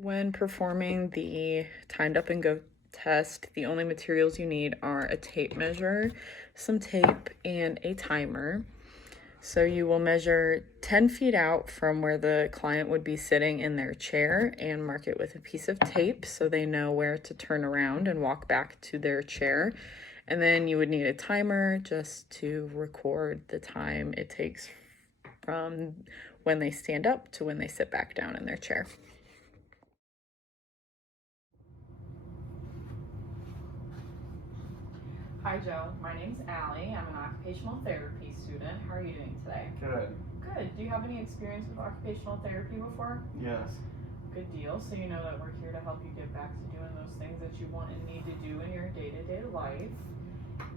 When performing the timed up and go test, the only materials you need are a tape measure, some tape, and a timer. So you will measure 10 feet out from where the client would be sitting in their chair and mark it with a piece of tape so they know where to turn around and walk back to their chair. And then you would need a timer just to record the time it takes from when they stand up to when they sit back down in their chair. Hi Joe, my name's Allie. I'm an occupational therapy student. How are you doing today? Good. Good. Do you have any experience with occupational therapy before? Yes. Good deal. So you know that we're here to help you get back to doing those things that you want and need to do in your day-to-day life.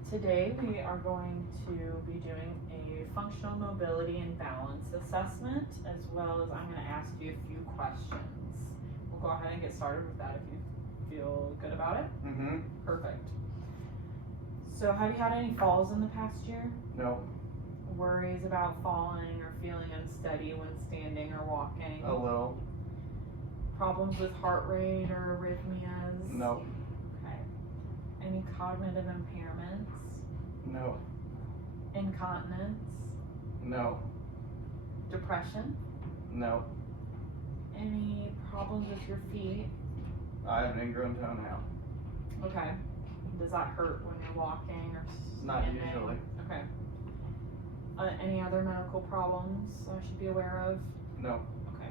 Today we are going to be doing a functional mobility and balance assessment, as well as I'm going to ask you a few questions. We'll go ahead and get started with that if you feel good about it. Mm-hmm. Perfect. So have you had any falls in the past year? No. Worries about falling or feeling unsteady when standing or walking? A little. Problems with heart rate or arrhythmias? No. Okay. Any cognitive impairments? No. Incontinence? No. Depression? No. Any problems with your feet? I have an ingrown toenail. Okay. Does that hurt when you're walking or Not standing? usually. Okay. Any other medical problems I should be aware of? No. Okay.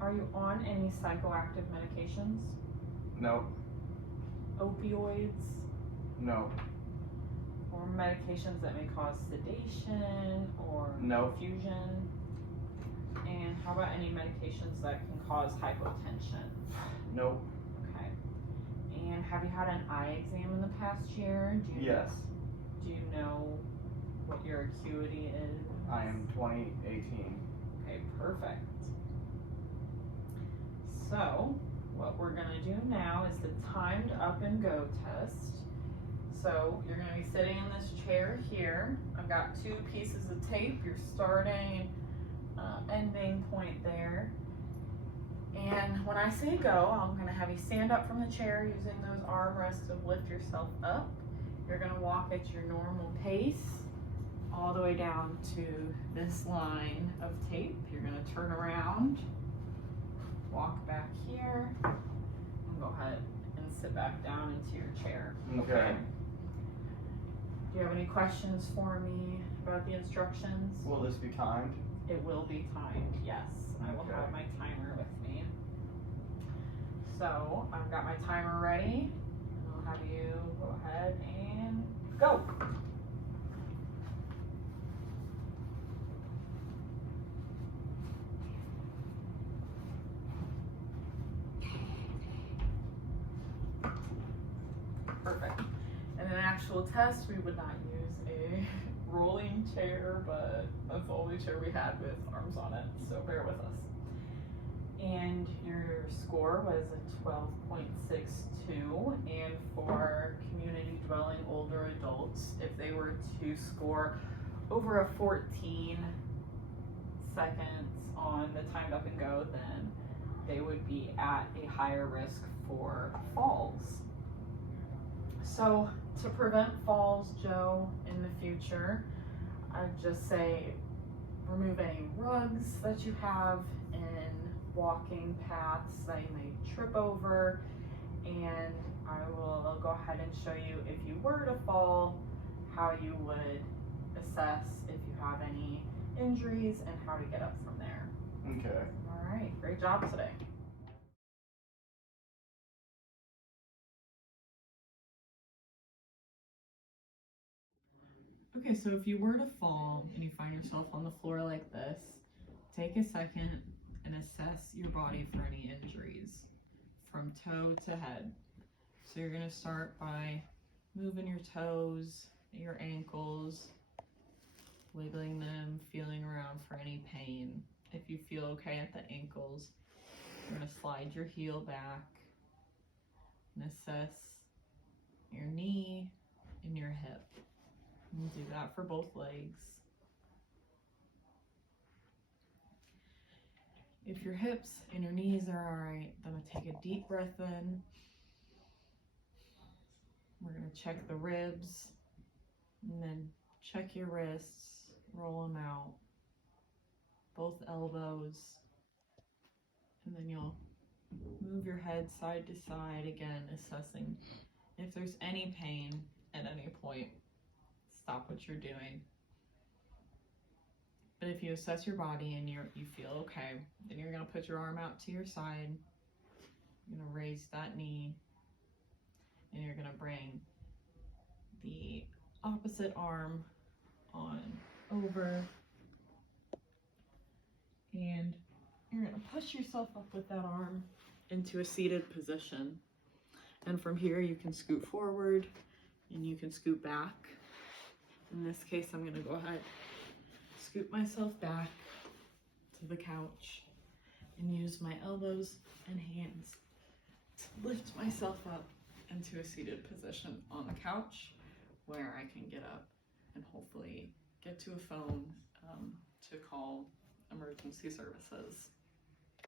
Are you on any psychoactive medications? No. Opioids? No. Or medications that may cause sedation or No. confusion? And how about any medications that can cause hypotension? Nope. Okay. And have you had an eye exam in the past year? Yes. Do you know what your acuity is? I am 2018. Okay, perfect. So, what we're gonna do now is the timed up and go test. So, you're gonna be sitting in this chair here. I've got two pieces of tape, your starting ending point there. And when I say go, I'm gonna have you stand up from the chair using those armrests to lift yourself up. You're gonna walk at your normal pace all the way down to this line of tape. You're gonna turn around, walk back here, and go ahead and sit back down into your chair. Okay. Do you have any questions for me about the instructions? Will this be timed? It will be timed, yes. I will have my timer with me. So I've got my timer ready, and I'll have you go ahead and go. Perfect. In an actual test, we would not use a rolling chair, but that's the only chair we had with arms on it, so bear with us. And your score was a 12.62, and for community dwelling older adults, if they were to score over a 14 seconds on the timed up and go, then they would be at a higher risk for falls. So to prevent falls, Joe, in the future, I'd just say remove any rugs that you have in walking paths that you may trip over, and I will go ahead and show you, if you were to fall, how you would assess if you have any injuries and how to get up from there. Okay. All right, great job today. Okay, so if you were to fall and you find yourself on the floor like this, take a second and assess your body for any injuries from toe to head. So you're gonna start by moving your toes, your ankles, wiggling them, feeling around for any pain. If you feel okay at the ankles, you're gonna slide your heel back and assess your knee and your hip. And do that for both legs. If your hips and your knees are alright, then take a deep breath in. We're gonna check the ribs and then check your wrists, roll them out, both elbows, and then you'll move your head side to side again, assessing if there's any pain at any point. Stop what you're doing. But if you assess your body and you feel okay, then you're gonna put your arm out to your side. You're gonna raise that knee, and you're gonna bring the opposite arm on over, and you're gonna push yourself up with that arm into a seated position. And from here you can scoot forward and you can scoot back. In this case, I'm gonna go ahead, scoot myself back to the couch and use my elbows and hands to lift myself up into a seated position on the couch where I can get up and hopefully get to a phone to call emergency services.